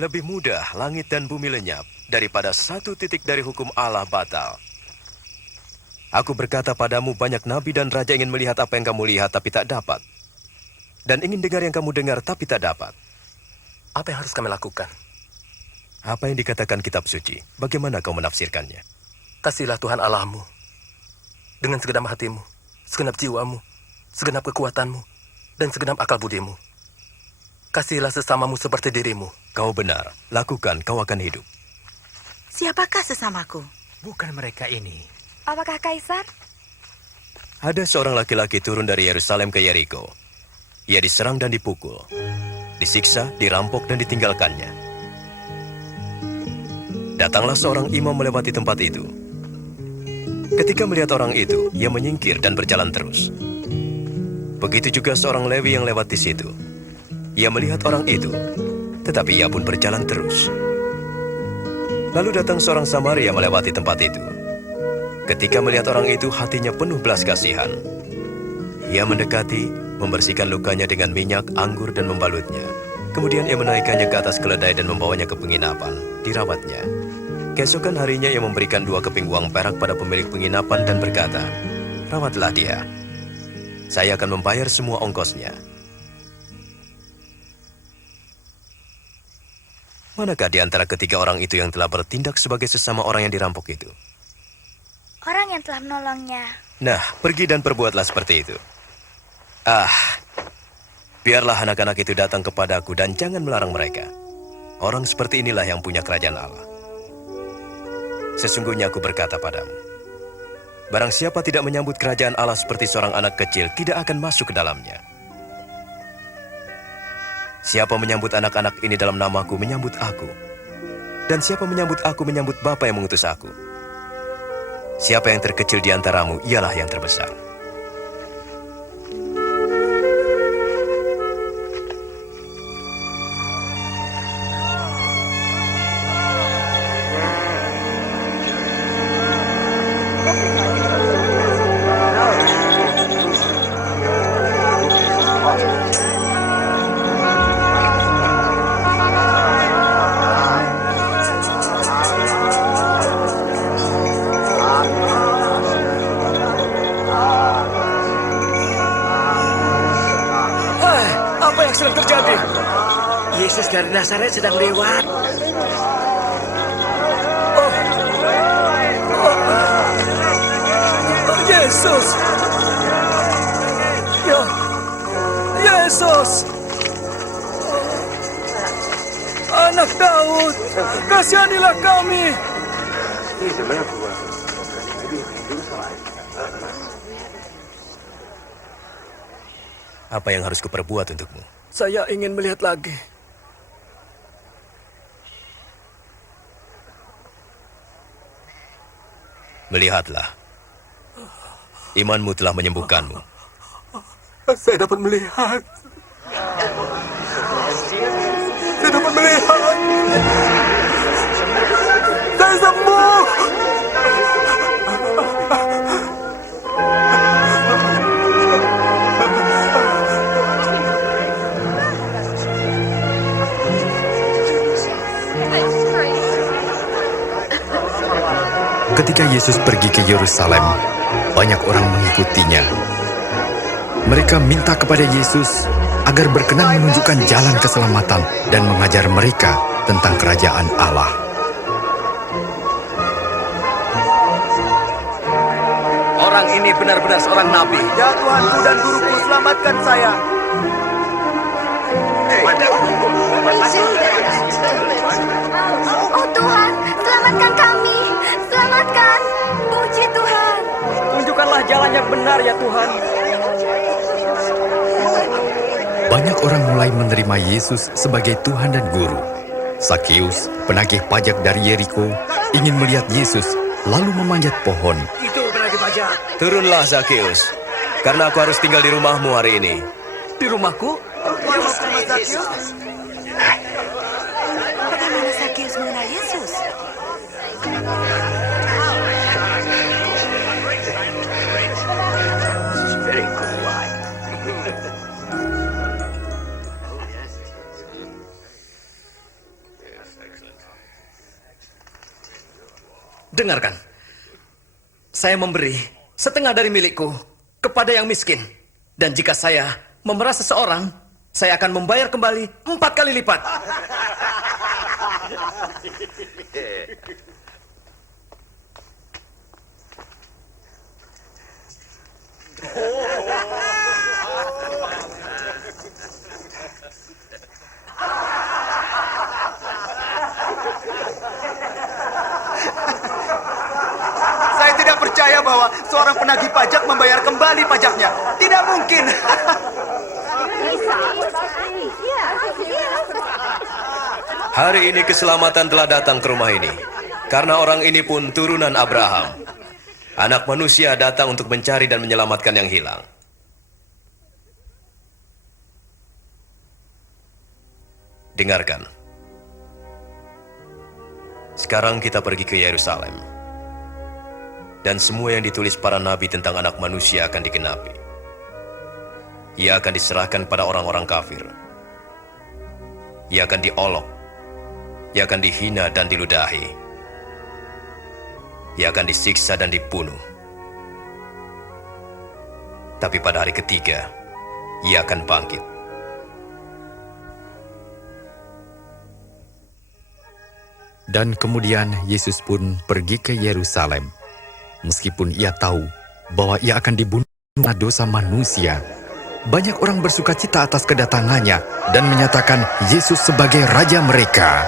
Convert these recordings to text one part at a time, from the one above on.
Lebih mudah langit dan bumi lenyap daripada satu titik dari hukum Allah batal. Aku berkata padamu, banyak nabi dan raja ingin melihat apa yang kamu lihat tapi tak dapat. Dan ingin dengar yang kamu dengar tapi tak dapat. Apa yang harus kami lakukan? Apa yang dikatakan kitab suci? Bagaimana kau menafsirkannya? Kasihlah Tuhan Allahmu dengan segenap hatimu, segenap jiwamu, segenap kekuatanmu, dan segenap akal budimu. Kasihilah sesamamu seperti dirimu. Kau benar, lakukan, kau akan hidup. Siapakah sesamaku? Bukan mereka ini. Apakah Kaisar? Ada seorang laki-laki turun dari Yerusalem ke Yeriko. Ia diserang dan dipukul, disiksa, dirampok, dan ditinggalkannya. Datanglah seorang imam melewati tempat itu. Ketika melihat orang itu, ia menyingkir dan berjalan terus. Begitu juga seorang Lewi yang lewat di situ. Ia melihat orang itu, tetapi ia pun berjalan terus. Lalu datang seorang Samaria melewati tempat itu. Ketika melihat orang itu, hatinya penuh belas kasihan. Ia mendekati, membersihkan lukanya dengan minyak, anggur, dan membalutnya. Kemudian ia menaikkannya ke atas keledai dan membawanya ke penginapan, dirawatnya. Keesokan harinya ia memberikan 2 keping uang perak pada pemilik penginapan dan berkata, "Rawatlah dia. Saya akan membayar semua ongkosnya." Manakah di antara ketiga orang itu yang telah bertindak sebagai sesama orang yang dirampok itu? Orang yang telah menolongnya. Nah, pergi dan perbuatlah seperti itu. Biarlah anak-anak itu datang kepadaku dan jangan melarang mereka. Orang seperti inilah yang punya kerajaan Allah. Sesungguhnya aku berkata padamu, barang siapa tidak menyambut kerajaan Allah seperti seorang anak kecil, tidak akan masuk ke dalamnya. Siapa menyambut anak-anak ini dalam namaku, menyambut aku. Dan siapa menyambut aku, menyambut Bapa yang mengutus aku. Siapa yang terkecil di antaramu, ialah yang terbesar. Apa yang sedang terjadi? Yesus dari Nazaret sedang lewat. Yesus! Ya, Yesus! Anak Daud, kasihanilah kami! Apa yang harus kuperbuat untukmu? Saya ingin melihat lagi. Melihatlah. Imanmu telah menyembuhkanmu. Saya dapat melihat. Saya dapat melihat. Saya sembuh. Ketika Yesus pergi ke Yerusalem, banyak orang mengikutinya. Mereka minta kepada Yesus agar berkenan menunjukkan jalan keselamatan dan mengajar mereka tentang kerajaan Allah. Orang ini benar-benar seorang nabi. Ya Tuhanku dan guruku, selamatkan saya. Oh Tuhan, selamatkan kami. Selamatkan. Puji Tuhan. Tunjukkanlah jalan yang benar ya Tuhan. Banyak orang mulai menerima Yesus sebagai Tuhan dan Guru. Sakeus, penagih pajak dari Yeriko, ingin melihat Yesus, lalu memanjat pohon. Itu penagih pajak. Turunlah, Zakeus, karena aku harus tinggal di rumahmu hari ini. Di rumahku? Bagaimana Sakeus mengenal Yesus? Dengarkan. Saya memberi setengah dari milikku kepada yang miskin. Dan jika saya memerah seseorang, saya akan membayar kembali 4 kali lipat. Saya tidak percaya bahwa seorang penagih pajak membayar kembali pajaknya. Tidak mungkin. Hari ini keselamatan telah datang ke rumah ini. Karena orang ini pun turunan Abraham. Anak manusia datang untuk mencari dan menyelamatkan yang hilang. Dengarkan. Sekarang kita pergi ke Yerusalem. Dan semua yang ditulis para nabi tentang anak manusia akan digenapi. Ia akan diserahkan pada orang-orang kafir. Ia akan diolok. Ia akan dihina dan diludahi. Ia akan disiksa dan dibunuh. Tapi pada hari ketiga, ia akan bangkit. Dan kemudian Yesus pun pergi ke Yerusalem. Meskipun ia tahu bahwa ia akan dibunuh karena dosa manusia, banyak orang bersuka cita atas kedatangannya dan menyatakan Yesus sebagai raja mereka.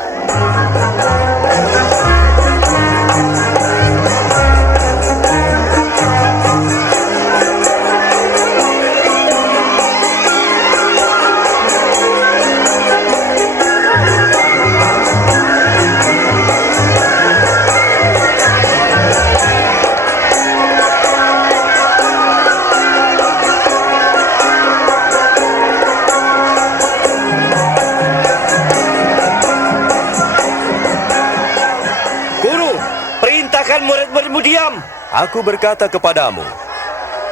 Diam. Aku berkata kepadamu,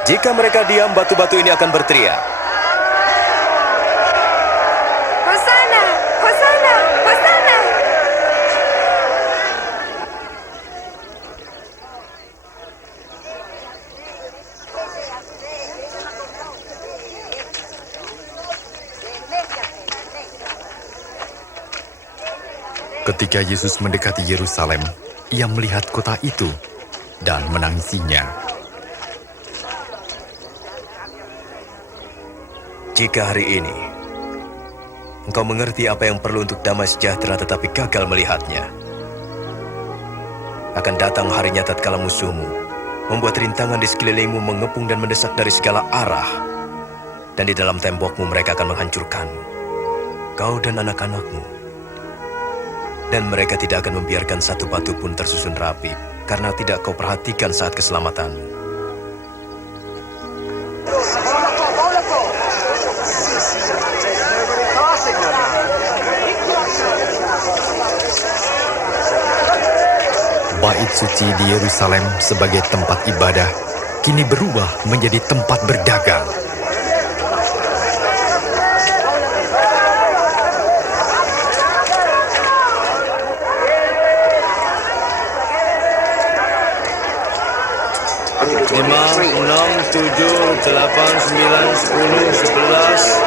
jika mereka diam, batu-batu ini akan berteriak. Hosana, Hosana, Hosana. Ketika Yesus mendekati Yerusalem, ia melihat kota itu dan menangisinya. Jika hari ini engkau mengerti apa yang perlu untuk damai sejahtera tetapi gagal melihatnya, akan datang harinya tatkala musuhmu membuat rintangan di sekelilingmu mengepung dan mendesak dari segala arah, dan di dalam tembokmu mereka akan menghancurkanmu, kau dan anak-anakmu, dan mereka tidak akan membiarkan satu batu pun tersusun rapi karena tidak kau perhatikan saat keselamatanmu. Bait suci di Yerusalem sebagai tempat ibadah kini berubah menjadi tempat berdagang. Lima, 6, 7, 8, 9, 10, 11.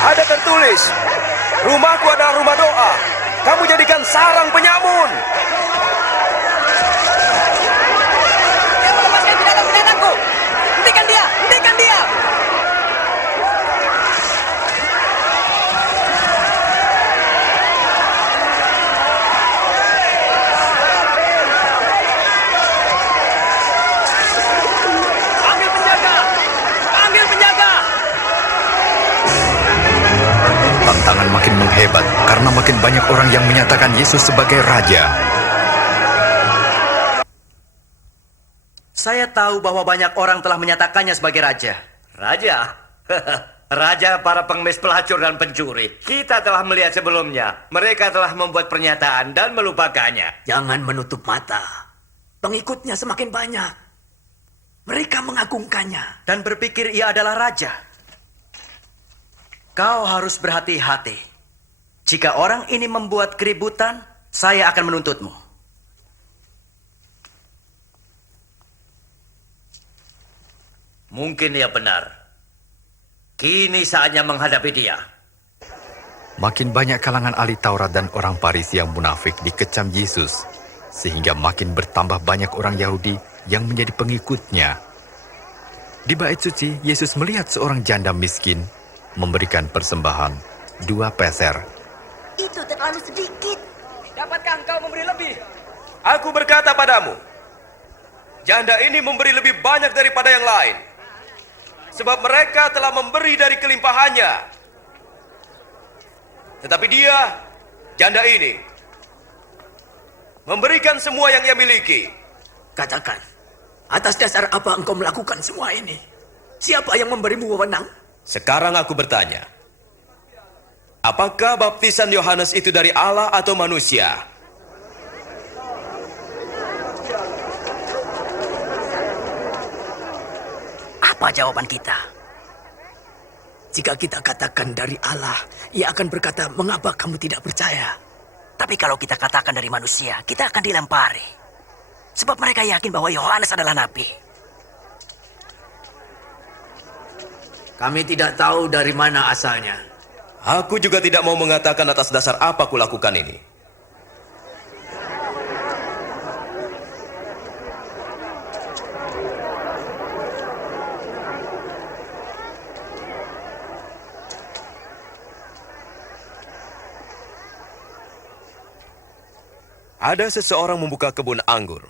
Ada tertulis, rumahku adalah rumah doa. Kamu jadikan sarang penyamun. Dia melepaskan binatang-binatangku. Hentikan dia! Hentikan dia! Panggil penjaga! Panggil penjaga! Tantangan makin menghebat karena makin banyak orang yang menyatakan Yesus sebagai raja. Saya tahu bahwa banyak orang telah menyatakannya sebagai raja. Raja? Raja para pengemis, pelacur, dan pencuri. Kita telah melihat sebelumnya. Mereka telah membuat pernyataan dan melupakannya. Jangan menutup mata. Pengikutnya semakin banyak. Mereka mengagungkannya. Dan berpikir ia adalah raja. Kau harus berhati-hati. Jika orang ini membuat keributan, saya akan menuntutmu. Mungkin ia benar. Kini saatnya menghadapi dia. Makin banyak kalangan ahli Taurat dan orang Farisi yang munafik dikecam Yesus, sehingga makin bertambah banyak orang Yahudi yang menjadi pengikutnya. Di bait suci, Yesus melihat seorang janda miskin memberikan persembahan 2 peser. Itu terlalu sedikit. Dapatkah engkau memberi lebih? Aku berkata padamu, janda ini memberi lebih banyak daripada yang lain. Sebab mereka telah memberi dari kelimpahannya. Tetapi dia, janda ini, memberikan semua yang ia miliki. Katakan, atas dasar apa engkau melakukan semua ini? Siapa yang memberimu wewenang? Sekarang aku bertanya, apakah baptisan Yohanes itu dari Allah atau manusia? Apa jawaban kita? Jika kita katakan dari Allah, ia akan berkata, mengapa kamu tidak percaya? Tapi kalau kita katakan dari manusia, kita akan dilempari. Sebab mereka yakin bahwa Yohanes adalah nabi. Kami tidak tahu dari mana asalnya. Aku juga tidak mau mengatakan atas dasar apa kulakukan ini. Ada seseorang membuka kebun anggur,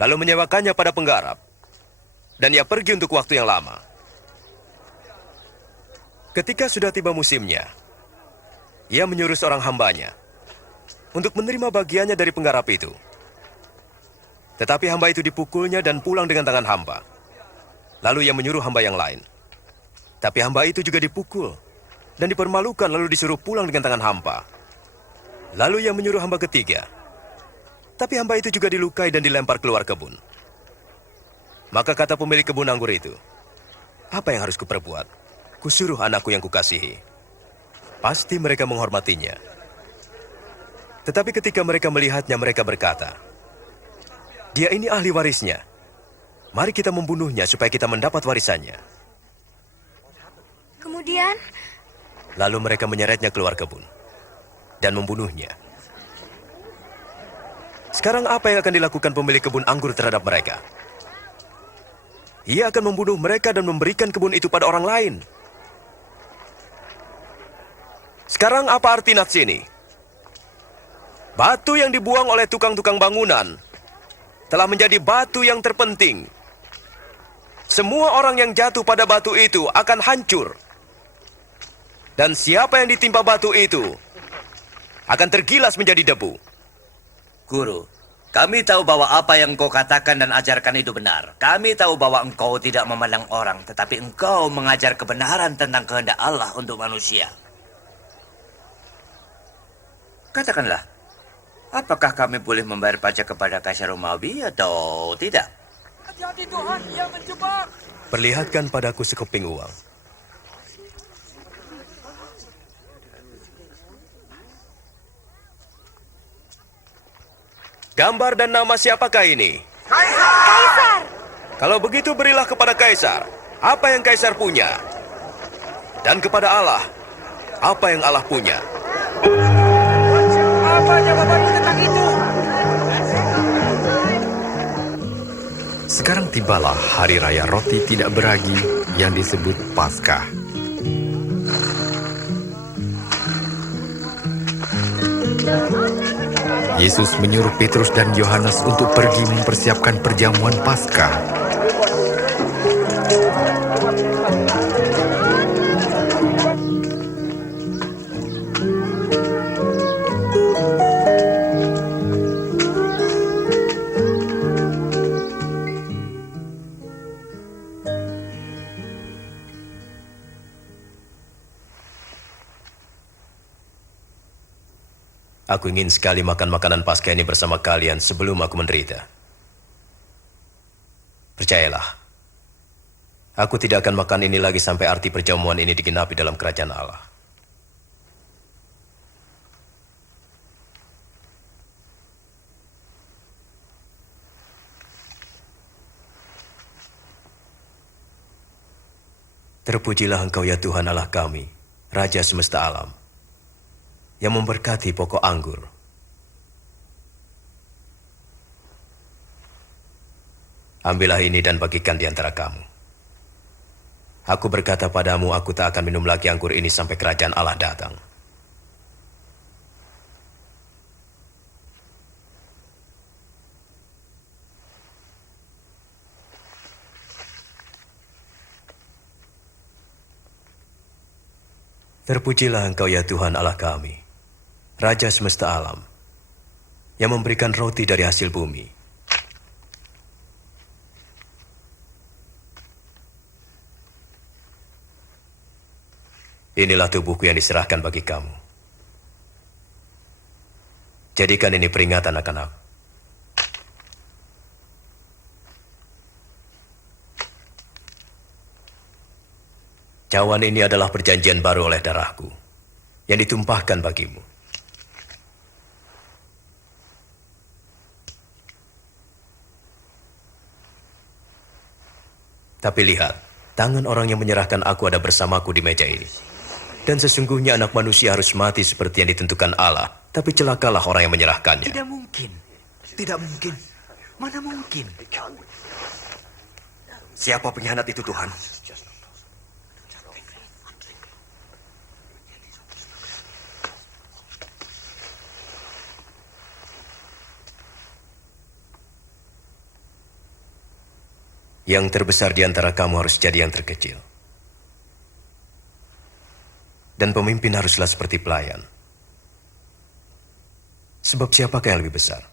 lalu menyewakannya pada penggarap, dan ia pergi untuk waktu yang lama. Ketika sudah tiba musimnya, ia menyuruh seorang hambanya untuk menerima bagiannya dari penggarap itu. Tetapi hamba itu dipukulnya dan pulang dengan tangan hampa. Lalu ia menyuruh hamba yang lain. Tapi hamba itu juga dipukul dan dipermalukan lalu disuruh pulang dengan tangan hampa. Lalu ia menyuruh hamba ketiga. Tapi hamba itu juga dilukai dan dilempar keluar kebun. Maka kata pemilik kebun anggur itu, apa yang harus kuperbuat? Kusuruh anakku yang kukasihi. Pasti mereka menghormatinya. Tetapi ketika mereka melihatnya, mereka berkata, dia ini ahli warisnya. Mari kita membunuhnya supaya kita mendapat warisannya. Kemudian, Lalu mereka menyeretnya keluar kebun dan membunuhnya. Sekarang apa yang akan dilakukan pemilik kebun anggur terhadap mereka? Ia akan membunuh mereka dan memberikan kebun itu pada orang lain. Sekarang apa arti nats ini? Batu yang dibuang oleh tukang-tukang bangunan telah menjadi batu yang terpenting. Semua orang yang jatuh pada batu itu akan hancur. Dan siapa yang ditimpa batu itu akan tergilas menjadi debu. Guru, kami tahu bahwa apa yang engkau katakan dan ajarkan itu benar. Kami tahu bahwa engkau tidak memandang orang, tetapi engkau mengajar kebenaran tentang kehendak Allah untuk manusia. Katakanlah, apakah kami boleh membayar pajak kepada Kaisar Romawi atau tidak? Hati-hati Tuhan, ia menjebak. Perlihatkan padaku sekeping uang. Gambar dan nama siapakah ini? Kaisar! Kalau begitu berilah kepada Kaisar apa yang Kaisar punya. Dan kepada Allah apa yang Allah punya. Apa jawabanmu tentang itu? Sekarang tibalah hari raya roti tidak beragi yang disebut Paskah. Yesus menyuruh Petrus dan Yohanes untuk pergi mempersiapkan perjamuan Paskah. Aku ingin sekali makan makanan Paskah ini bersama kalian sebelum aku menderita. Percayalah, aku tidak akan makan ini lagi sampai arti perjamuan ini digenapi dalam kerajaan Allah. Terpujilah Engkau ya Tuhan Allah kami, Raja semesta alam, yang memberkati pokok anggur. Ambillah ini dan bagikan di antara kamu. Aku berkata padamu, aku tak akan minum lagi anggur ini sampai kerajaan Allah datang. Terpujilah Engkau ya Tuhan Allah kami, Raja semesta alam, yang memberikan roti dari hasil bumi. Inilah tubuhku yang diserahkan bagi kamu. Jadikan ini peringatan akan aku. Cawan ini adalah perjanjian baru oleh darahku, yang ditumpahkan bagimu. Tapi lihat, tangan orang yang menyerahkan aku ada bersamaku di meja ini. Dan sesungguhnya anak manusia harus mati seperti yang ditentukan Allah. Tapi celakalah orang yang menyerahkannya. Tidak mungkin. Tidak mungkin. Mana mungkin? Siapa pengkhianat itu, Tuhan? Yang terbesar di antara kamu harus jadi yang terkecil. Dan pemimpin haruslah seperti pelayan. Sebab siapakah yang lebih besar?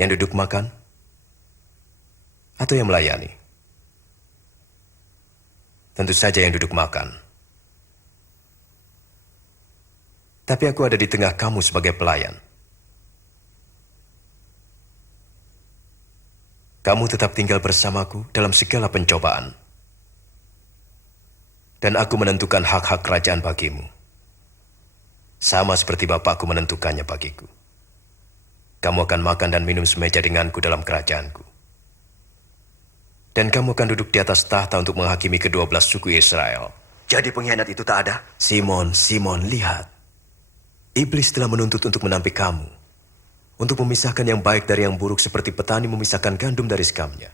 Yang duduk makan? Atau yang melayani? Tentu saja yang duduk makan. Tapi aku ada di tengah kamu sebagai pelayan. Kamu tetap tinggal bersamaku dalam segala pencobaan. Dan aku menentukan hak-hak kerajaan bagimu. Sama seperti Bapakku menentukannya bagiku. Kamu akan makan dan minum semeja denganku dalam kerajaanku. Dan kamu akan duduk di atas tahta untuk menghakimi ke-12 suku Israel. Jadi pengkhianat itu tak ada? Simon, Simon, lihat. Iblis telah menuntut untuk menampik kamu. Untuk memisahkan yang baik dari yang buruk seperti petani memisahkan gandum dari sekamnya.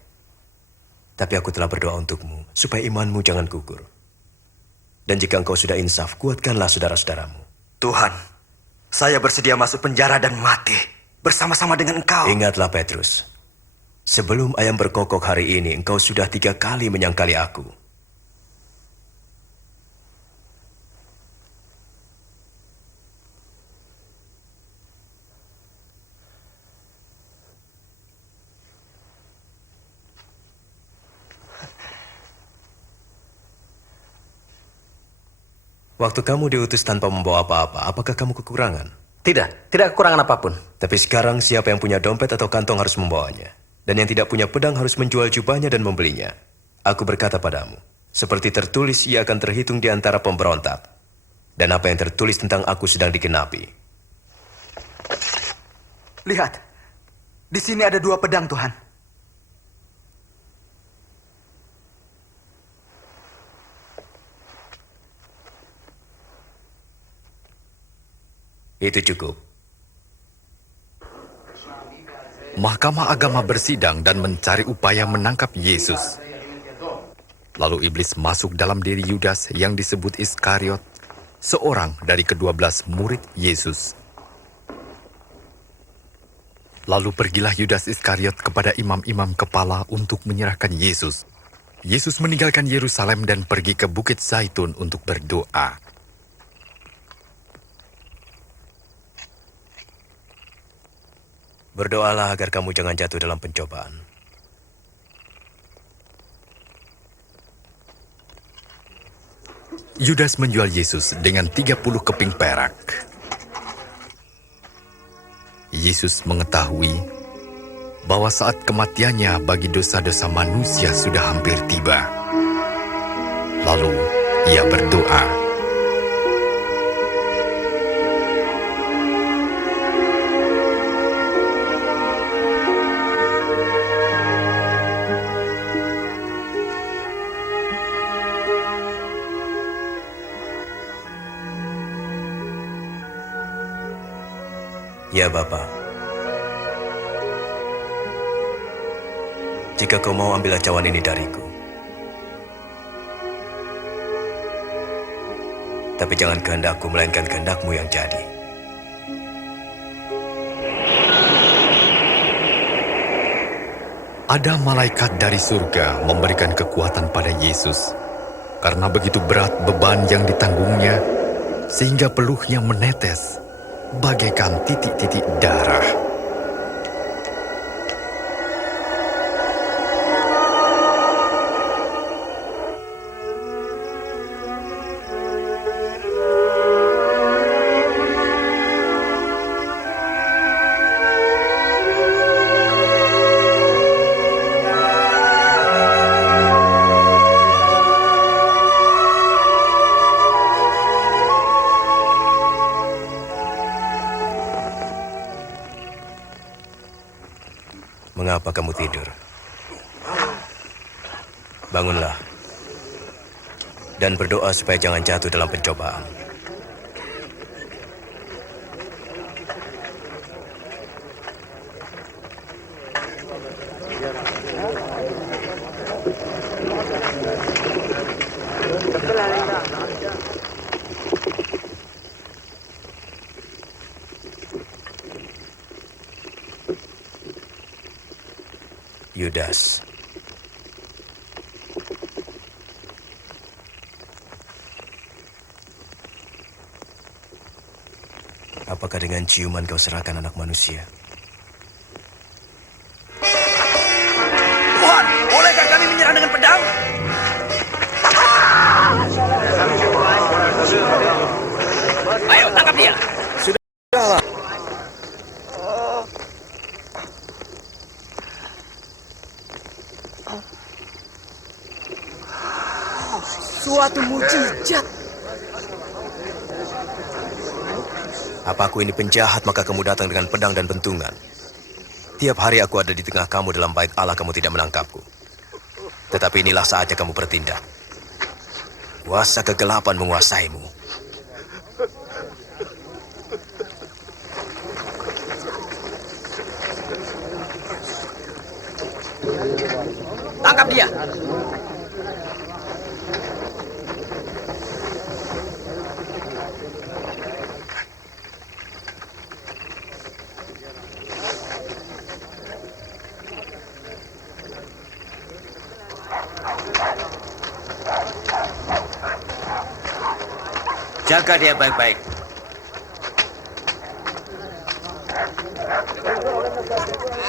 Tapi aku telah berdoa untukmu, supaya imanmu jangan gugur. Dan jika engkau sudah insaf, kuatkanlah saudara-saudaramu. Tuhan, saya bersedia masuk penjara dan mati bersama-sama dengan Engkau. Ingatlah Petrus, sebelum ayam berkokok hari ini, engkau sudah 3 kali menyangkali aku. Waktu kamu diutus tanpa membawa apa-apa, apakah kamu kekurangan? Tidak kekurangan apapun. Tapi sekarang siapa yang punya dompet atau kantong harus membawanya. Dan yang tidak punya pedang harus menjual jubahnya dan membelinya. Aku berkata padamu, seperti tertulis ia akan terhitung di antara pemberontak. Dan apa yang tertulis tentang aku sedang digenapi. Lihat, di sini ada 2 pedang, Tuhan. Itu cukup. Mahkamah agama bersidang dan mencari upaya menangkap Yesus. Lalu iblis masuk dalam diri Yudas yang disebut Iskariot, seorang dari ke-12 murid Yesus. Lalu pergilah Yudas Iskariot kepada imam-imam kepala untuk menyerahkan Yesus. Yesus meninggalkan Yerusalem dan pergi ke Bukit Zaitun untuk berdoa. Berdoalah agar kamu jangan jatuh dalam pencobaan. Yudas menjual Yesus dengan 30 keping perak. Yesus mengetahui bahwa saat kematiannya bagi dosa-dosa manusia sudah hampir tiba. Lalu ia berdoa, "Ya Bapa, jika kau mau ambil cawan ini dariku, tapi jangan kehendakku melainkan kehendakmu yang jadi." ada malaikat dari surga memberikan kekuatan pada Yesus. Karena begitu berat beban yang ditanggungnya, sehingga peluhnya menetes bagaikan titik-titik darah. Mengapa kamu tidur? Bangunlah dan berdoa supaya jangan jatuh dalam pencobaan. Yudas. Apakah dengan ciuman kau serahkan anak manusia? Tuhan, bolehkah kami menyerang dengan pedang? Ayo, tangkap dia. Suatu mujizat. Apa aku ini penjahat maka kamu datang dengan pedang dan bentungan? Tiap hari aku ada di tengah kamu dalam bait Allah, kamu tidak menangkapku. Tetapi inilah saatnya kamu bertindak. Kuasa kegelapan menguasaimu. Tangkap dia. Jaga dia baik-baik.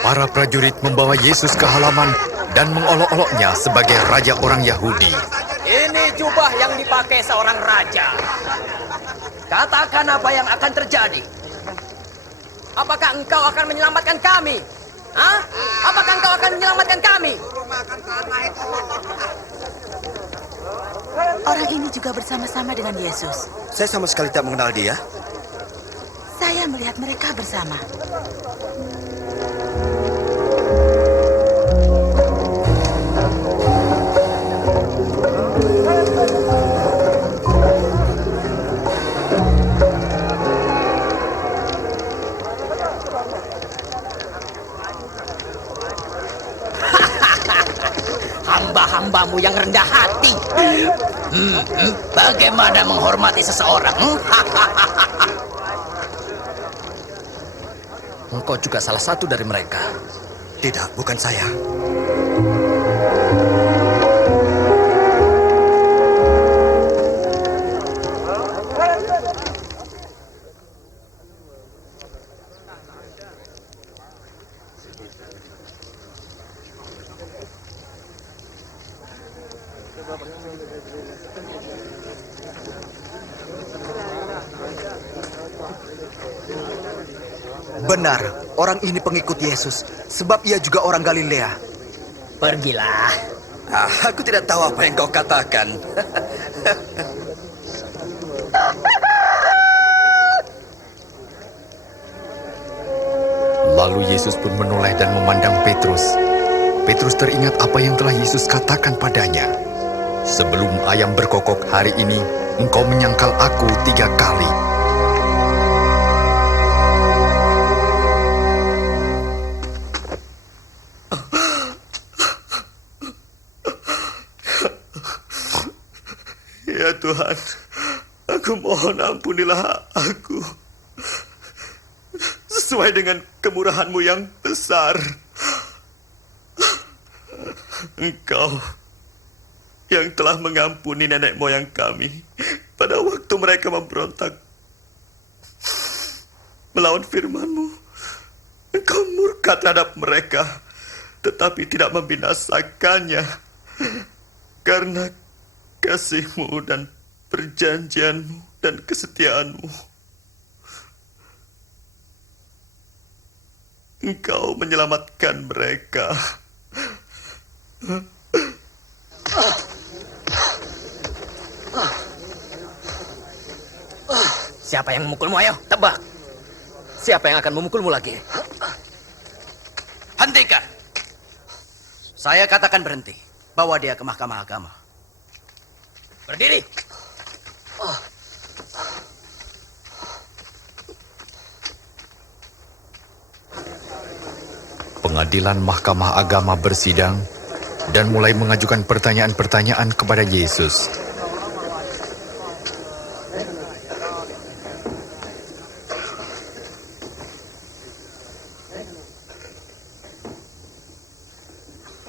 Para prajurit membawa Yesus ke halaman dan mengolok-oloknya sebagai raja orang Yahudi. Ini jubah yang dipakai seorang raja. Katakan apa yang akan terjadi. Apakah engkau akan menyelamatkan kami? Hah? Apakah engkau akan menyelamatkan kami? Orang ini juga bersama-sama dengan Yesus. Saya sama sekali tak mengenal dia. Saya melihat mereka bersama. Hamba-hambamu yang rendah hati. Bagaimana menghormati seseorang? Engkau juga salah satu dari mereka. Tidak, bukan saya. Benar, orang ini pengikut Yesus, sebab ia juga orang Galilea. Pergilah. Aku tidak tahu apa yang kau katakan. Lalu Yesus pun menoleh dan memandang Petrus. Petrus teringat apa yang telah Yesus katakan padanya. Sebelum ayam berkokok hari ini, engkau menyangkal aku 3 kali. Ya Tuhan, aku mohon ampunilah aku. Sesuai dengan kemurahan-Mu yang besar. Engkau yang telah mengampuni nenek moyang kami pada waktu mereka memberontak melawan firman-Mu. Engkau murka terhadap mereka, tetapi tidak membinasakannya. Karena kasih-Mu dan perjanjian-Mu dan kesetiaan-Mu. Engkau menyelamatkan mereka. Siapa yang memukulmu? Ayo, tebak. Siapa yang akan memukulmu lagi? Hentikan. Saya katakan berhenti. Bawa dia ke mahkamah agama. Berdiri. Pengadilan Mahkamah Agama bersidang dan mulai mengajukan pertanyaan-pertanyaan kepada Yesus.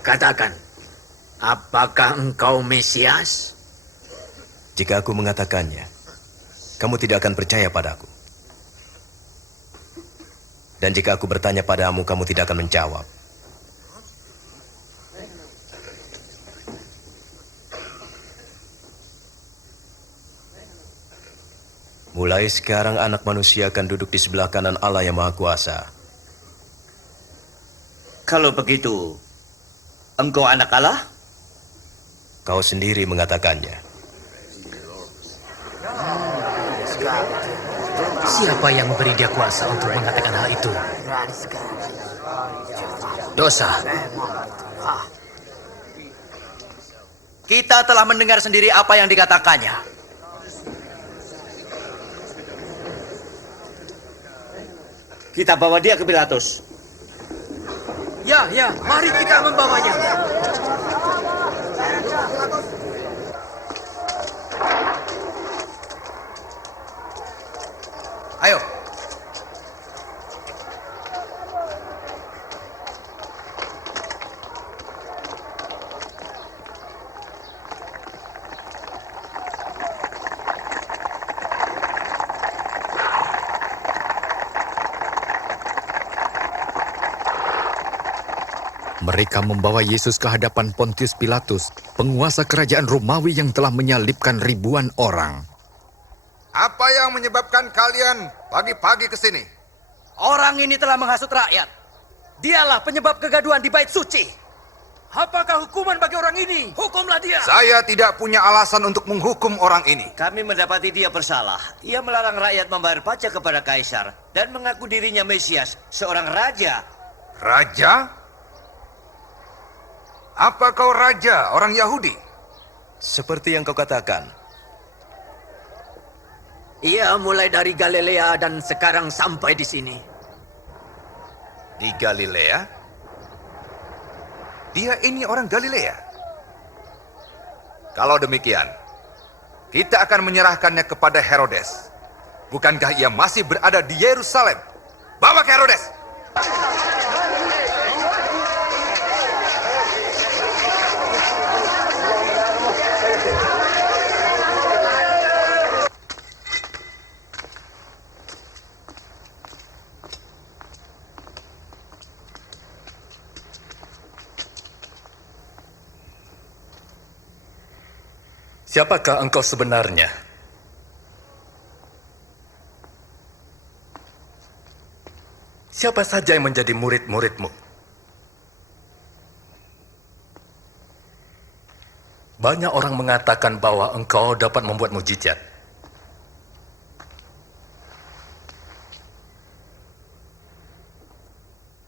Katakan, apakah engkau Mesias? Jika aku mengatakannya, kamu tidak akan percaya padaku. Dan jika aku bertanya padamu, kamu tidak akan menjawab. Mulai sekarang anak manusia akan duduk di sebelah kanan Allah yang Maha Kuasa. Kalau begitu, engkau anak Allah? Kau sendiri mengatakannya. Siapa yang memberi dia kuasa untuk mengatakan hal itu? Dosa. Kita telah mendengar sendiri apa yang dikatakannya. Kita bawa dia ke Pilatus. Ya, mari kita membawanya. Ayo. Mereka membawa Yesus ke hadapan Pontius Pilatus, penguasa kerajaan Romawi yang telah menyalibkan ribuan orang. Apa yang menyebabkan kalian pagi-pagi ke sini? Orang ini telah menghasut rakyat. Dialah penyebab kegaduhan di bait suci. Apakah hukuman bagi orang ini? Hukumlah dia. Saya tidak punya alasan untuk menghukum orang ini. Kami mendapati dia bersalah. Ia melarang rakyat membayar pajak kepada kaisar dan mengaku dirinya Mesias, seorang raja. Raja? Apa kau raja orang Yahudi? Seperti yang kau katakan. Ia mulai dari Galilea dan sekarang sampai di sini. Di Galilea? Dia ini orang Galilea. Kalau demikian, kita akan menyerahkannya kepada Herodes. Bukankah ia masih berada di Yerusalem? Bawa ke Herodes! Siapakah engkau sebenarnya? siapa saja yang menjadi murid-muridmu? Banyak orang mengatakan bahwa engkau dapat membuat mujizat.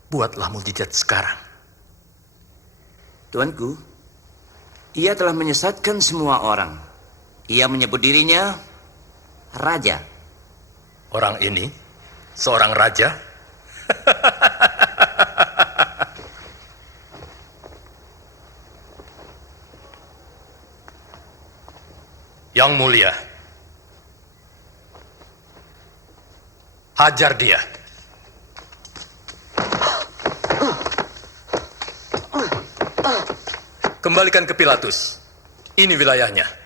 Buatlah mujizat sekarang. Tuanku, ia telah menyesatkan semua orang. Ia menyebut dirinya raja. Orang ini seorang raja? Yang mulia, hajar dia. Kembalikan ke Pilatus. Ini wilayahnya.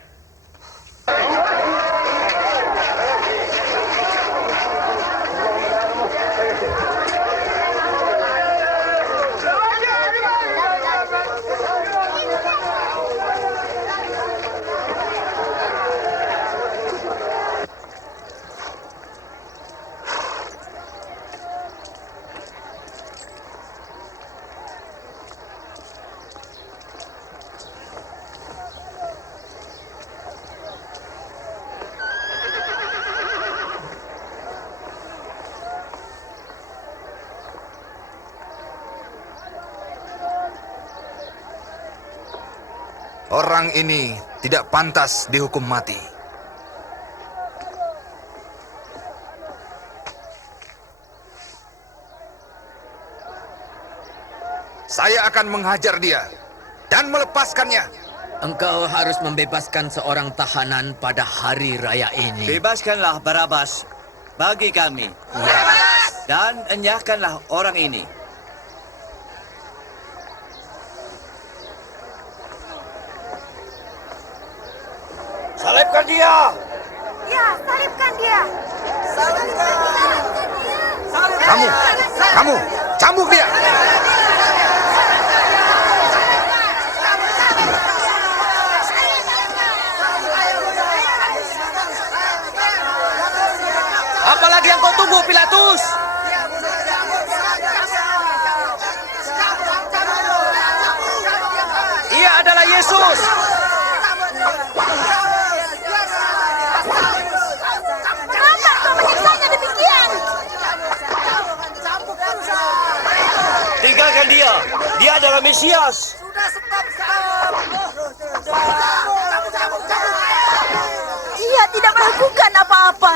Orang ini tidak pantas dihukum mati. Saya akan menghajar dia dan melepaskannya. Engkau harus membebaskan seorang tahanan pada hari raya ini. Bebaskanlah Barabas bagi kami. Dan enyahkanlah orang ini. Salibkan dia! Ya, salibkan dia. Kamu, cambuk dia! Apalagi yang kau tunggu, Pilatus? Ia adalah Yesus. Kenapa kau menyiksanya demikian? Tinggalkan dia! Dia adalah Mesias! Ia tidak melakukan apa-apa.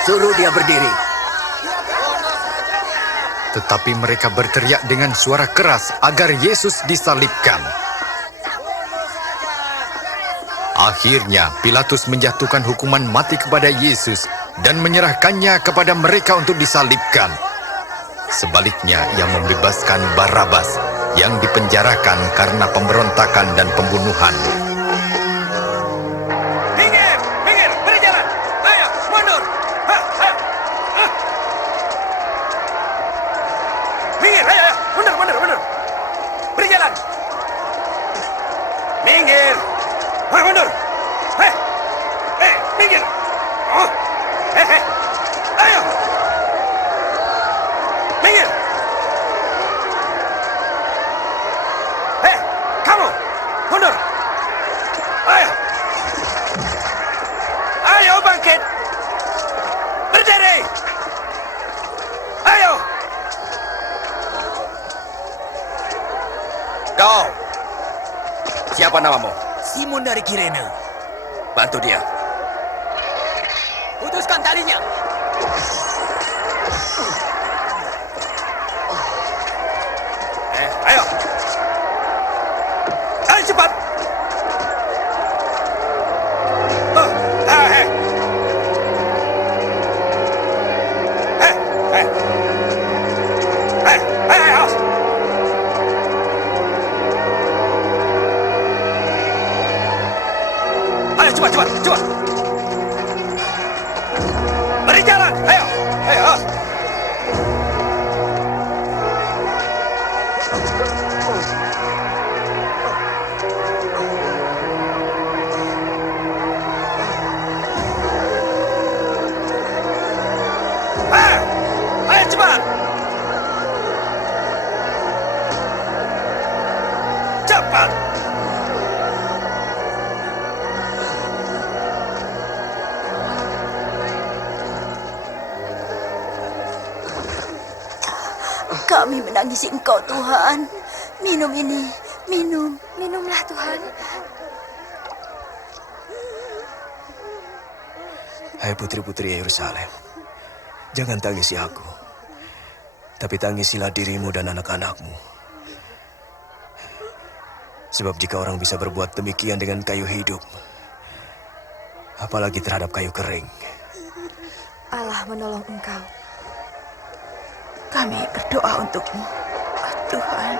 Suruh dia berdiri. Tetapi mereka berteriak dengan suara keras agar Yesus disalibkan. Akhirnya Pilatus menjatuhkan hukuman mati kepada Yesus dan menyerahkannya kepada mereka untuk disalibkan. Sebaliknya ia membebaskan Barabas yang dipenjarakan karena pemberontakan dan pembunuhan. Minggir! Minggir! Beri jalan! Ayo, mundur! Minggir! Ayo, ayo! Mundur, mundur, mundur! Beri jalan! Minggir! Ayo, mundur! Minggir! Ayo! Minggir! Kamu! Mundur! Ayo! Ayo bangkit! Berdiri! Ayo! Kau, siapa namamu? Simon dari Kirene. Bantu dia. Putuskan talinya. Ayo. Ayo cepat. Ayo cepat, cepat, cepat. Beri jalan. Ayo. Ayo. cepat. Kami menangisi Engkau, Tuhan. Minum ini, minum. Minumlah, Tuhan. Hai putri-putri Yerusalem, jangan tangisi aku, tapi tangisilah dirimu dan anak-anakmu. Sebab jika orang bisa berbuat demikian dengan kayu hidup, apalagi terhadap kayu kering. Allah menolong engkau. Kami berdoa untukmu, Tuhan.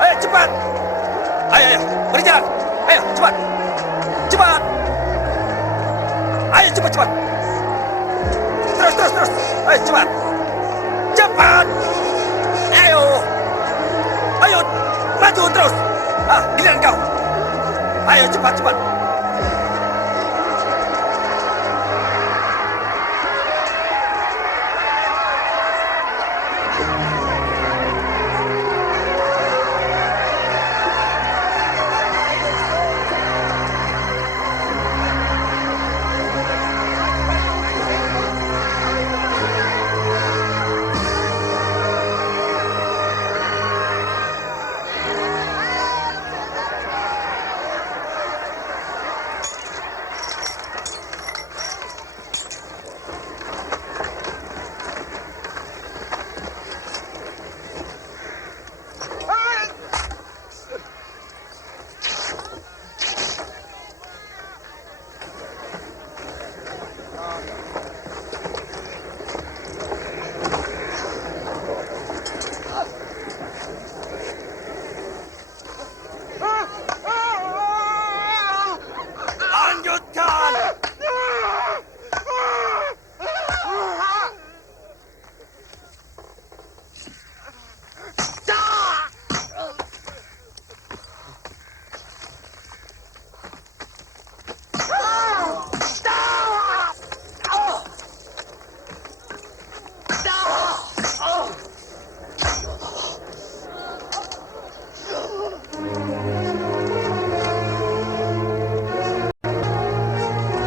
Ayo cepat. Ayo, berjalan. Ayo cepat. Cepat. Ayo cepat. Terus. Ayo cepat. Cepat. Ayo, maju terus. Giliran kau. Ayo cepat. Lanjutkan.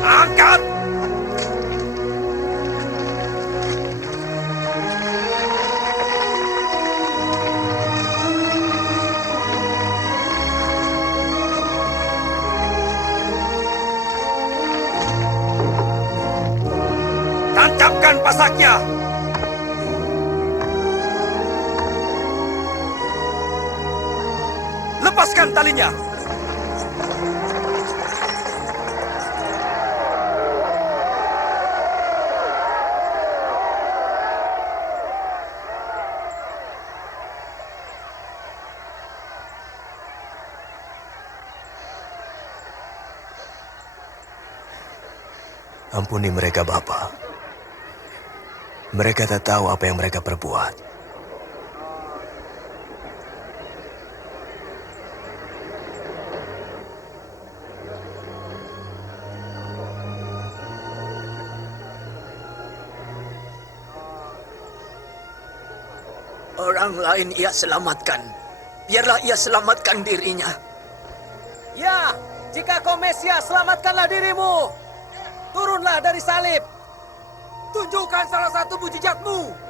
Angkat. Tancapkan pasaknya. Lepaskan talinya. Ampuni mereka, Bapa. Mereka tak tahu apa yang mereka perbuat. Orang lain ia selamatkan. Biarlah ia selamatkan dirinya. Ya, jika kau Mesias, selamatkanlah dirimu. Turunlah dari salib. Tunjukkan salah satu mujizatmu.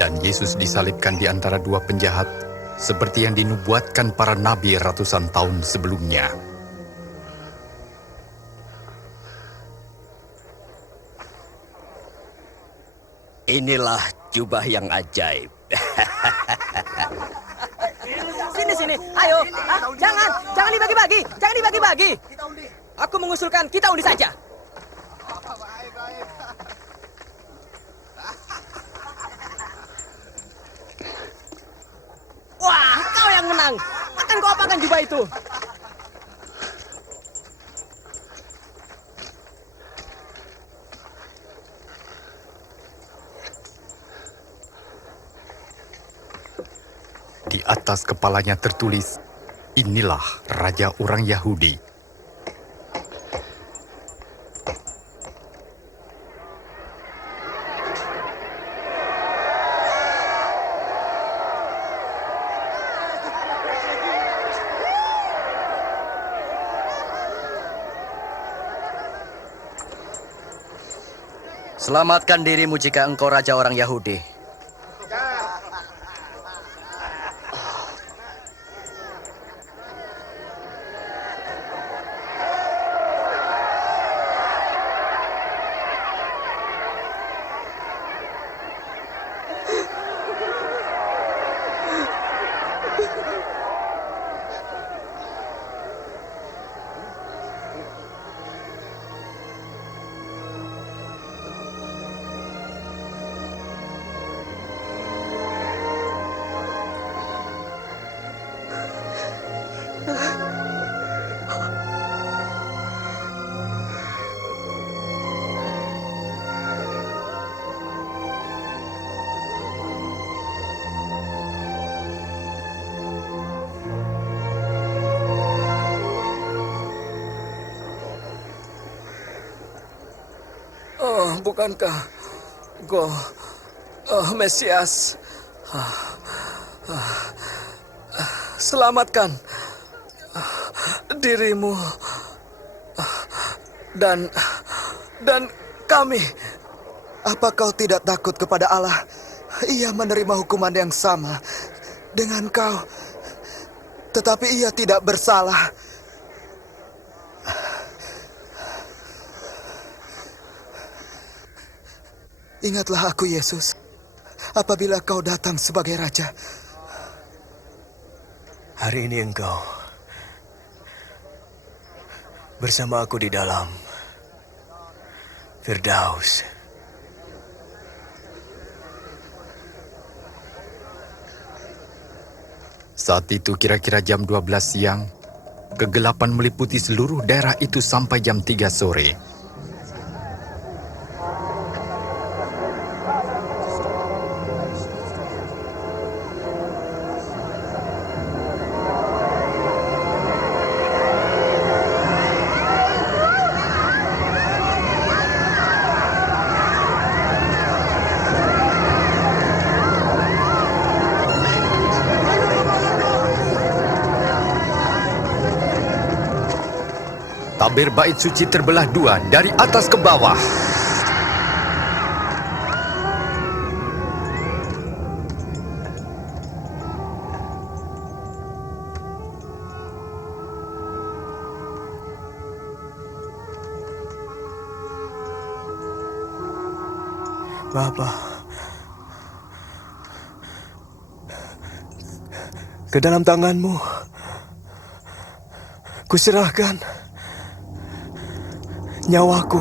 Dan Yesus disalibkan di antara dua penjahat, seperti yang dinubuatkan para nabi ratusan tahun sebelumnya. Inilah jubah yang ajaib. Sini. Ayo. Jangan dibagi-bagi. Aku mengusulkan kita undi saja. Wah, kau yang menang. Akan kau apakan jubah itu? atas kepalanya tertulis, "Inilah Raja orang Yahudi." Selamatkan dirimu jika engkau raja orang Yahudi. Bukankah engkau Mesias? Selamatkan dirimu dan kami. Apa kau tidak takut kepada Allah? Ia menerima hukuman yang sama dengan kau, tetapi ia tidak bersalah. Ingatlah aku, Yesus, apabila kau datang sebagai Raja. Hari ini engkau bersama aku di dalam Firdaus. Saat itu kira-kira jam 12 siang, kegelapan meliputi seluruh daerah itu sampai jam 3 sore. Tabir bait suci terbelah dua dari atas ke bawah. Bapa, ke dalam tangan-Mu kuserahkan nyawaku.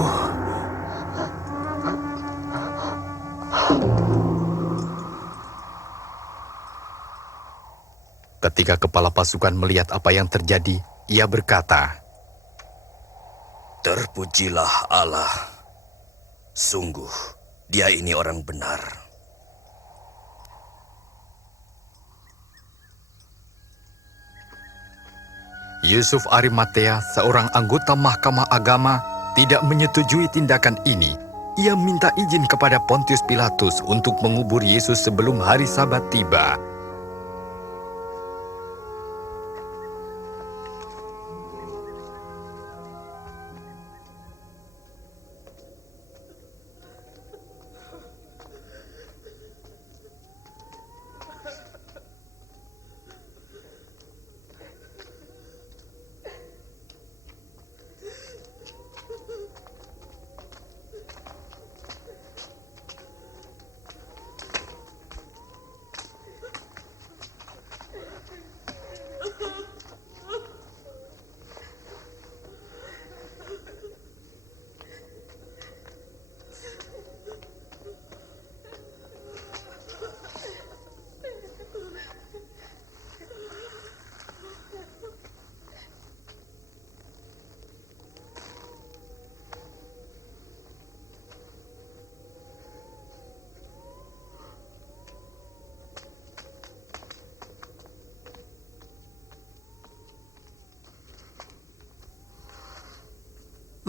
Ketika kepala pasukan melihat apa yang terjadi, ia berkata, "Terpujilah Allah. Sungguh, Dia ini orang benar." Yusuf Arimatea, seorang anggota Mahkamah Agama, tidak menyetujui tindakan ini. Ia minta izin kepada Pontius Pilatus untuk mengubur Yesus sebelum hari Sabat tiba.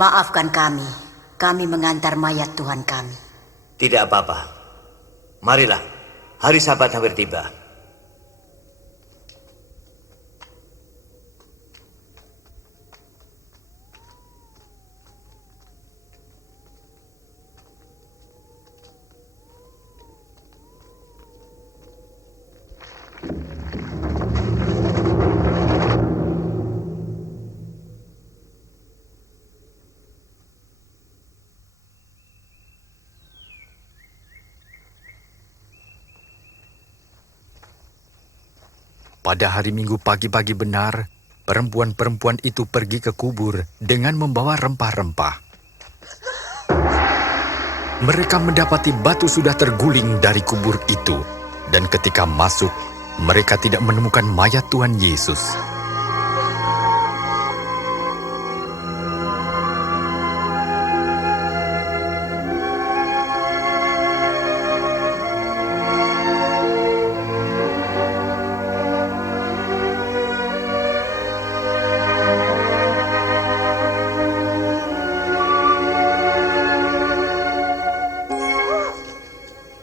Maafkan kami. Kami mengantar mayat Tuhan kami. Tidak apa-apa. Marilah, hari Sabat hampir tiba. Pada hari Minggu pagi-pagi benar, perempuan-perempuan itu pergi ke kubur dengan membawa rempah-rempah. Mereka mendapati batu sudah terguling dari kubur itu, dan ketika masuk, mereka tidak menemukan mayat Tuhan Yesus.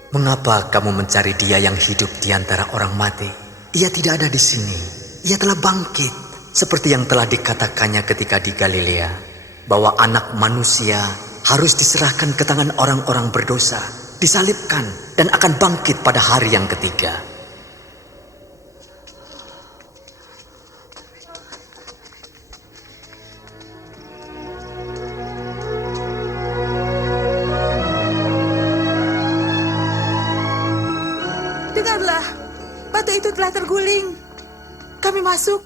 Mengapa kamu mencari dia yang hidup di antara orang mati? Ia tidak ada di sini. Ia telah bangkit. Seperti yang telah dikatakannya ketika di Galilea, bahwa anak manusia harus diserahkan ke tangan orang-orang berdosa, disalibkan, dan akan bangkit pada hari yang ketiga. Dengarlah, batu itu telah terguling. Kami masuk,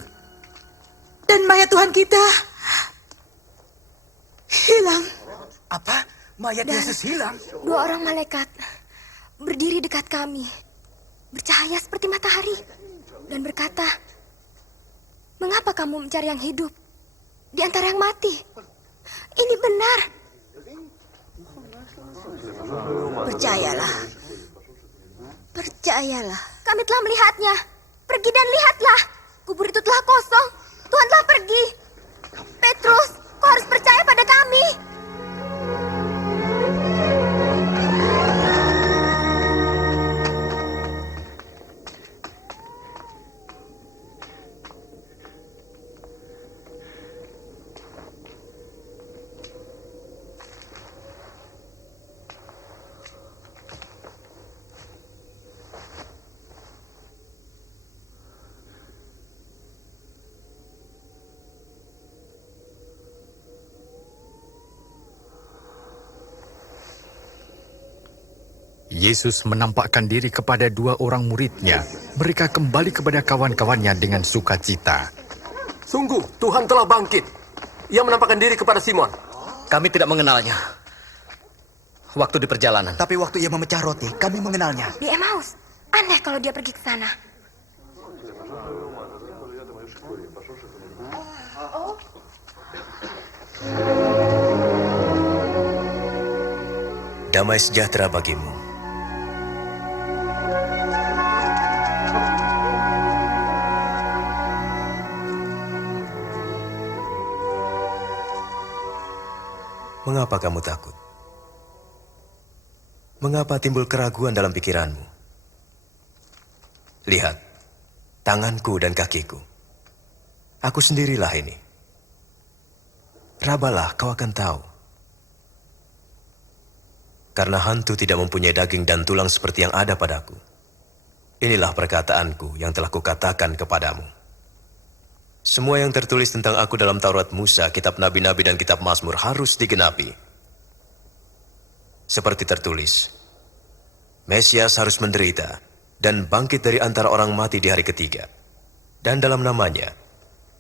dan mayat Tuhan kita hilang. Apa? Mayat Yesus hilang? 2 orang malaikat berdiri dekat kami, bercahaya seperti matahari, dan berkata, "Mengapa kamu mencari yang hidup di antara yang mati? Ini benar." Percayalah. Percayalah. Kami telah melihatnya. Pergi dan lihatlah. Kubur itu telah kosong. Tuhan telah pergi. Petrus, kau harus percaya pada kami. Yesus menampakkan diri kepada 2 orang muridnya. Mereka kembali kepada kawan-kawannya dengan sukacita. Sungguh, Tuhan telah bangkit. Ia menampakkan diri kepada Simon. Kami tidak mengenalnya. Waktu di perjalanan. Tapi waktu ia memecah roti, kami mengenalnya. Di Emmaus. Aneh kalau dia pergi ke sana. Damai sejahtera bagimu. Mengapa kamu takut? Mengapa timbul keraguan dalam pikiranmu? Lihat, tanganku dan kakiku. Aku sendirilah ini. Rabalah, kau akan tahu. Karena hantu tidak mempunyai daging dan tulang seperti yang ada padaku. Inilah perkataanku yang telah kukatakan kepadamu. Semua yang tertulis tentang aku dalam Taurat Musa, kitab Nabi-Nabi dan kitab Mazmur harus digenapi. Seperti tertulis, Mesias harus menderita dan bangkit dari antara orang mati di hari ketiga. Dan dalam namanya,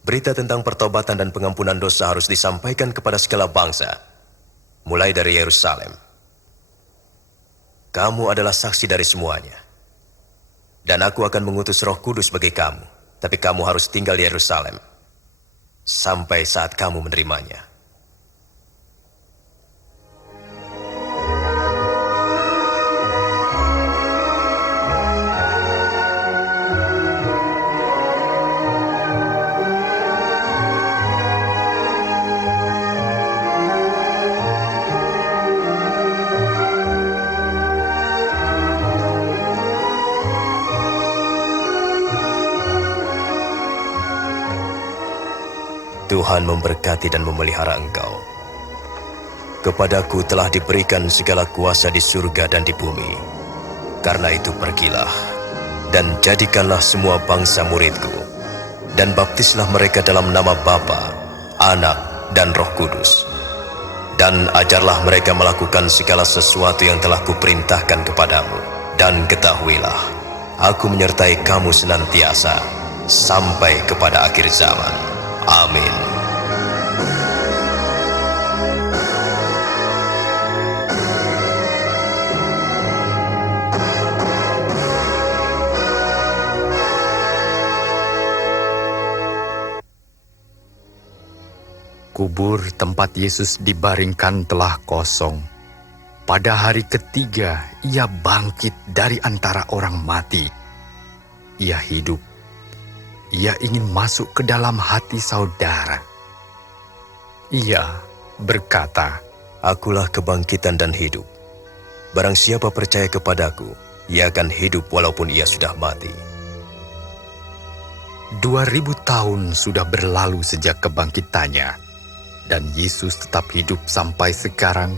berita tentang pertobatan dan pengampunan dosa harus disampaikan kepada segala bangsa, mulai dari Yerusalem. Kamu adalah saksi dari semuanya. Dan aku akan mengutus Roh Kudus bagi kamu, tapi kamu harus tinggal di Yerusalem sampai saat kamu menerimanya. Tuhan memberkati dan memelihara engkau. Kepadaku telah diberikan segala kuasa di surga dan di bumi. Karena itu pergilah, dan jadikanlah semua bangsa muridku, dan baptislah mereka dalam nama Bapa, Anak, dan Roh Kudus. Dan ajarlah mereka melakukan segala sesuatu yang telah kuperintahkan kepadamu. Dan ketahuilah, aku menyertai kamu senantiasa, sampai kepada akhir zaman. Amin. Kubur tempat Yesus dibaringkan telah kosong. Pada hari ketiga, ia bangkit dari antara orang mati. Ia hidup. Ia ingin masuk ke dalam hati saudara. Ia berkata, Akulah kebangkitan dan hidup. Barang siapa percaya kepadaku, ia akan hidup walaupun ia sudah mati. 2000 tahun sudah berlalu sejak kebangkitannya, dan Yesus tetap hidup sampai sekarang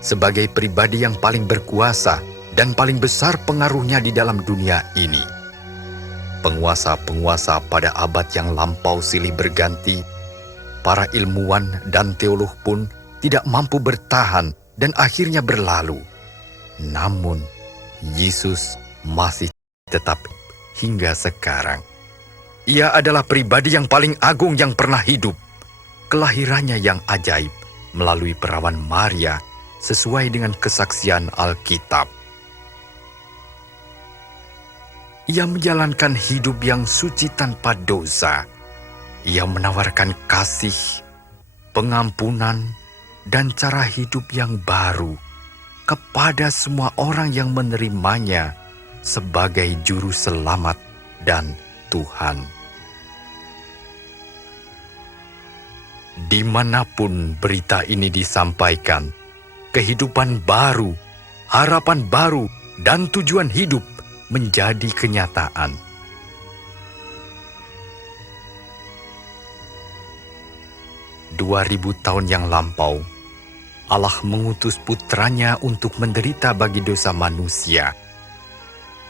sebagai pribadi yang paling berkuasa dan paling besar pengaruhnya di dalam dunia ini. Penguasa-penguasa pada abad yang lampau silih berganti, para ilmuwan dan teolog pun tidak mampu bertahan dan akhirnya berlalu. Namun, Yesus masih tetap hingga sekarang. Ia adalah pribadi yang paling agung yang pernah hidup. Kelahirannya yang ajaib melalui perawan Maria sesuai dengan kesaksian Alkitab. Ia menjalankan hidup yang suci tanpa dosa. Ia menawarkan kasih, pengampunan, dan cara hidup yang baru kepada semua orang yang menerimanya sebagai juru selamat dan Tuhan. Dimanapun berita ini disampaikan, kehidupan baru, harapan baru, dan tujuan hidup menjadi kenyataan. Dua ribu tahun yang lampau, Allah mengutus putranya untuk menderita bagi dosa manusia.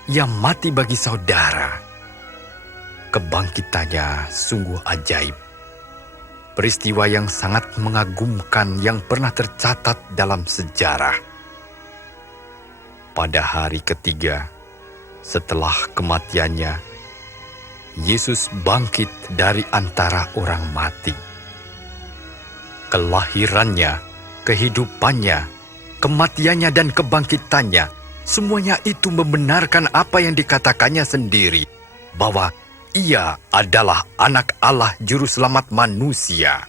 Ia mati bagi saudara. Kebangkitannya sungguh ajaib. Peristiwa yang sangat mengagumkan yang pernah tercatat dalam sejarah. Pada hari ketiga, setelah kematiannya, Yesus bangkit dari antara orang mati. Kelahirannya, kehidupannya, kematiannya, dan kebangkitannya, semuanya itu membenarkan apa yang dikatakannya sendiri, bahwa Ia adalah Anak Allah Juru Selamat manusia.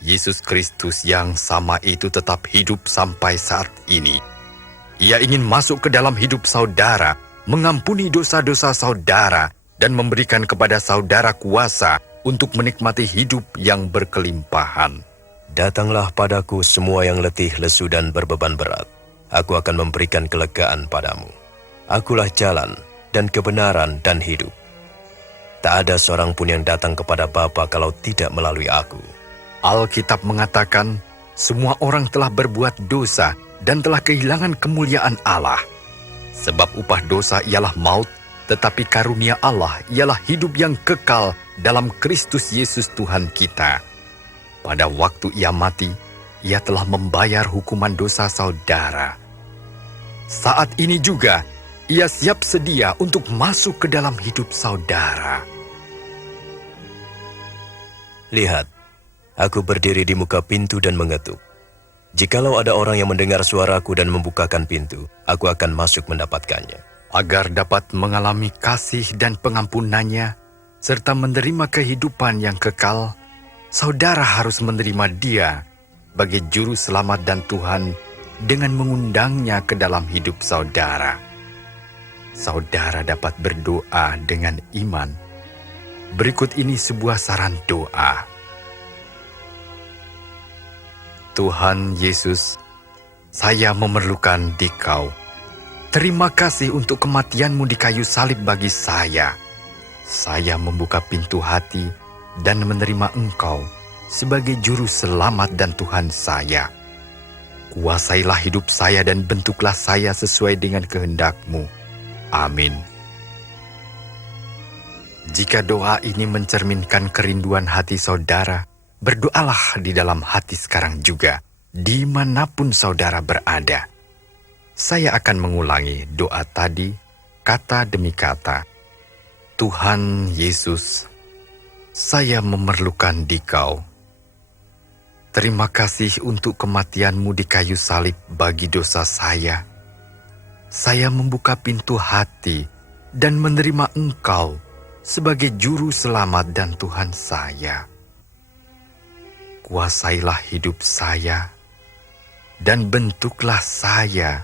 Yesus Kristus yang sama itu tetap hidup sampai saat ini. Ia ingin masuk ke dalam hidup saudara, mengampuni dosa-dosa saudara, dan memberikan kepada saudara kuasa untuk menikmati hidup yang berkelimpahan. Datanglah padaku semua yang letih, lesu, dan berbeban berat. Aku akan memberikan kelegaan padamu. Akulah jalan dan kebenaran dan hidup. Tak ada seorang pun yang datang kepada Bapa kalau tidak melalui aku. Alkitab mengatakan, semua orang telah berbuat dosa dan telah kehilangan kemuliaan Allah. Sebab upah dosa ialah maut, tetapi karunia Allah ialah hidup yang kekal dalam Kristus Yesus Tuhan kita. Pada waktu Ia mati, Ia telah membayar hukuman dosa saudara. Saat ini juga, Ia siap sedia untuk masuk ke dalam hidup saudara. Lihat, aku berdiri di muka pintu dan mengetuk. Jikalau ada orang yang mendengar suaraku dan membukakan pintu, aku akan masuk mendapatkannya. Agar dapat mengalami kasih dan pengampunannya, serta menerima kehidupan yang kekal, saudara harus menerima Dia sebagai Juru Selamat dan Tuhan dengan mengundangnya ke dalam hidup saudara. Saudara dapat berdoa dengan iman. Berikut ini sebuah saran doa. Tuhan Yesus, saya memerlukan Dikau. Terima kasih untuk kematian-Mu di kayu salib bagi saya. Saya membuka pintu hati dan menerima Engkau sebagai Juru Selamat dan Tuhan saya. Kuasailah hidup saya dan bentuklah saya sesuai dengan kehendak-Mu. Amin. Jika doa ini mencerminkan kerinduan hati saudara, berdoalah di dalam hati sekarang juga, dimanapun saudara berada. Saya akan mengulangi doa tadi, kata demi kata. Tuhan Yesus, saya memerlukan Dikau. Terima kasih untuk kematian-Mu di kayu salib bagi dosa saya. Saya membuka pintu hati dan menerima Engkau sebagai Juru Selamat dan Tuhan saya. Kuasailah hidup saya dan bentuklah saya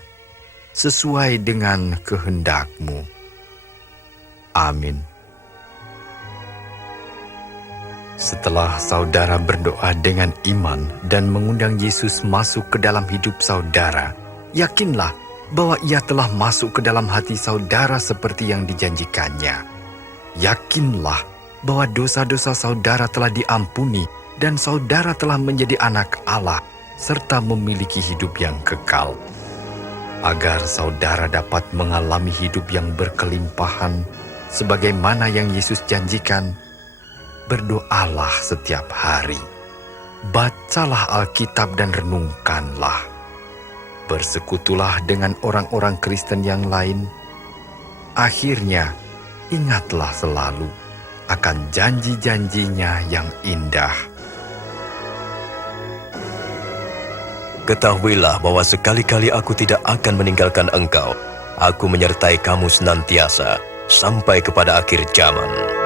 sesuai dengan kehendak-Mu. Amin. Setelah saudara berdoa dengan iman dan mengundang Yesus masuk ke dalam hidup saudara, yakinlah bahwa Ia telah masuk ke dalam hati saudara seperti yang dijanjikannya. Yakinlah bahwa dosa-dosa saudara telah diampuni dan saudara telah menjadi anak Allah serta memiliki hidup yang kekal. Agar saudara dapat mengalami hidup yang berkelimpahan sebagaimana yang Yesus janjikan, berdoalah setiap hari. Bacalah Alkitab dan renungkanlah. Bersekutulah dengan orang-orang Kristen yang lain. Akhirnya, ingatlah selalu akan janji-janjinya yang indah. Ketahuilah bahwa sekali-kali aku tidak akan meninggalkan engkau. Aku menyertai kamu senantiasa sampai kepada akhir zaman.